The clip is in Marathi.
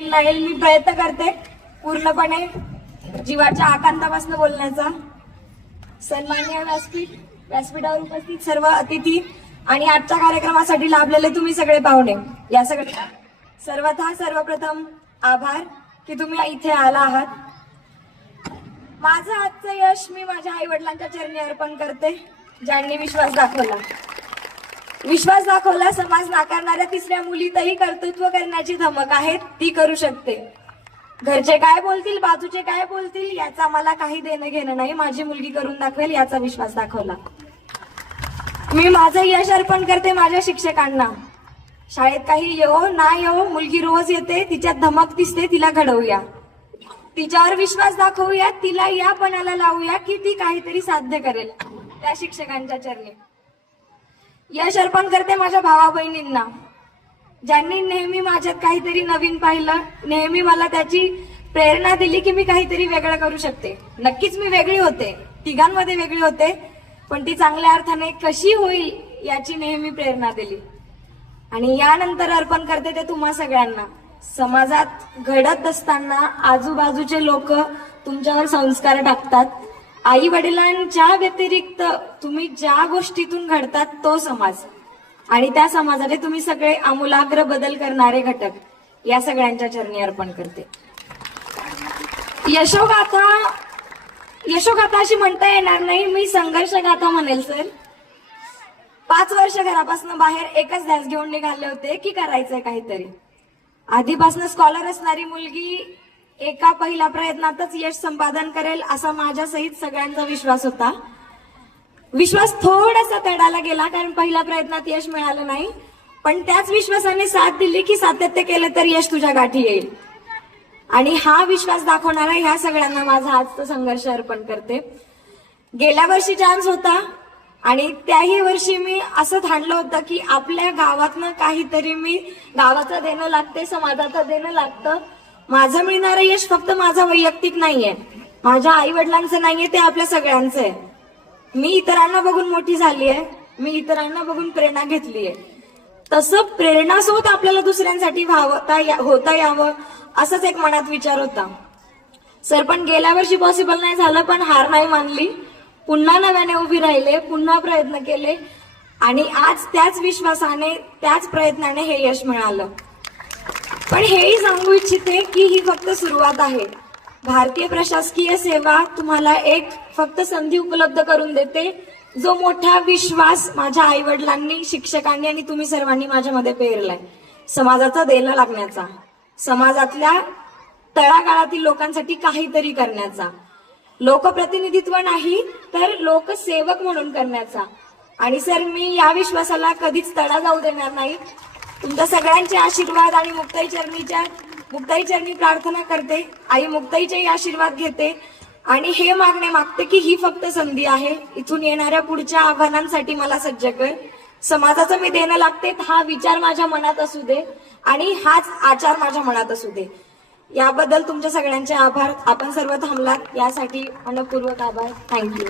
नाही, मी प्रयत्न करते पूर्णपणे जीवाच्या आकांतापासून बोलण्याचा. सन्माननीय व्यासपीठावर उपस्थित सर्व अतिथी आणि आजच्या कार्यक्रमासाठी लाभलेले तुम्ही सगळे पाहुणे, या सगळ्या सर्वप्रथम आभार की तुम्ही इथे आला आहात. माझं आजचं यश मी माझ्या आई वडिलांच्या चरणी अर्पण करते, ज्यांनी विश्वास दाखवला. समाज नाकारणाऱ्या तिसऱ्या मुलीतही कर्तृत्व करण्याची धमक आहे, ती करू शकते. घरचे काय बोलतील, बाजूचे काय बोलतील याचा मला काही देणं घेणं नाही, माझी मुलगी करून दाखवेल याचा विश्वास दाखवला. मी माझं यश अर्पण करते माझ्या शिक्षकांना. शाळेत काही येवो ना येवो, मुलगी रोज येते, तिच्यात धमक दिसते, तिला घडवूया, तिच्यावर विश्वास दाखवूया, तिला या पणाला लावूया की ती काहीतरी साध्य करेल. त्या शिक्षकांच्या चरणी यश अर्पण करते माझ्या भावा बहिणींना, ज्यांनी नेहमी माझ्यात काहीतरी नवीन पाहिलं, नेहमी मला त्याची प्रेरणा दिली की मी काहीतरी वेगळं करू शकते. नक्कीच मी वेगळी होते, तिघांमध्ये वेगळी होते, पण ती चांगल्या अर्थाने कशी होईल याची नेहमी प्रेरणा दिली. आणि यानंतर अर्पण करते ते तुम्हा सगळ्यांना. समाजात घडत असताना आजूबाजूचे लोक तुमच्यावर संस्कार टाकतात. आई वडिलांच्या व्यतिरिक्त तुम्ही ज्या गोष्टीतून घडतात तो समाज, आणि त्या समाजाने तुम्ही सगळे आमूलाग्र बदल करणारे घटक, या सगळ्यांच्या चरणी अर्पण करते. यशोगाथा अशी म्हणता येणार नाही, मी संघर्ष गाथा म्हणेल सर. 5 वर्ष घरापासून बाहेर एकच ध्यास घेऊन निघाले होते की करायचंय काहीतरी. आधीपासून स्कॉलर असणारी मुलगी एका पहिल्या प्रयत्नातच यश संपादन करेल असा माझ्या सहित सगळ्यांचा विश्वास होता. विश्वास थोडासा तडाला गेला कारण पहिल्या प्रयत्नात यश मिळालं नाही, पण त्याच विश्वासाने साथ दिली की सातत्य केलं तर यश तुझ्या गाठी येईल. आणि हा विश्वास दाखवणारा ह्या सगळ्यांना माझा आजचा संघर्ष अर्पण करते. गेल्या वर्षी चान्स होता आणि त्याही वर्षी मी असं ठाणलं होतं की आपल्या गावातनं काहीतरी मी गावाचं देणं लागते, समाजाचं देणं लागतं. माझं मिळणारं यश फक्त माझं वैयक्तिक नाहीये, माझ्या आई वडिलांचं नाहीये, ते आपल्या सगळ्यांचं आहे. मी इतरांना बघून मोठी झाली आहे, मी इतरांना बघून प्रेरणा घेतलीये, तसं प्रेरणासोबत आपल्याला दुसऱ्यांसाठी होता यावं असंच एक मनात विचार होता सर. पण गेल्या वर्षी पॉसिबल नाही झालं, पण हार नाही मानली, पुन्हा नव्याने उभी राहिले, पुन्हा प्रयत्न केले आणि आज त्याच विश्वासाने त्याच प्रयत्नाने हे यश मिळालं. पण हेही सांगू इच्छिते की ही फक्त सुरुवात आहे. भारतीय प्रशासकीय सेवा तुम्हाला एक फक्त संधी उपलब्ध करून देते, जो मोठा विश्वास माझ्या आई वडिलांनी, शिक्षकांनी आणि तुम्ही सर्वांनी माझ्यामध्ये पेरलाय. समाजाचं देणं लागण्याचा, समाजातल्या तळागाळातील लोकांसाठी काहीतरी करण्याचा, लोकप्रतिनिधित्व नाही तर लोकसेवक म्हणून करण्याचा. आणि सर मी या विश्वासाला कधीच तडा जाऊ देणार नाही. तुमच्या सगळ्यांचे आशीर्वाद आणि मुक्ताई चरणी प्रार्थना करते, आई मुक्ताईचेही आशीर्वाद घेते आणि हे मागते की ही फक्त संधी आहे. इथून येणाऱ्या पुढच्या आव्हानांसाठी मला सज्ज कर. समाजाचं मी देणं लागते हा विचार माझ्या मनात असू दे आणि हाच आचार माझ्या मनात असू दे. याबद्दल तुमच्या सगळ्यांचे आभार. आपण सर्व थांबलात यासाठी मनपूर्वक आभार. थँक्यू.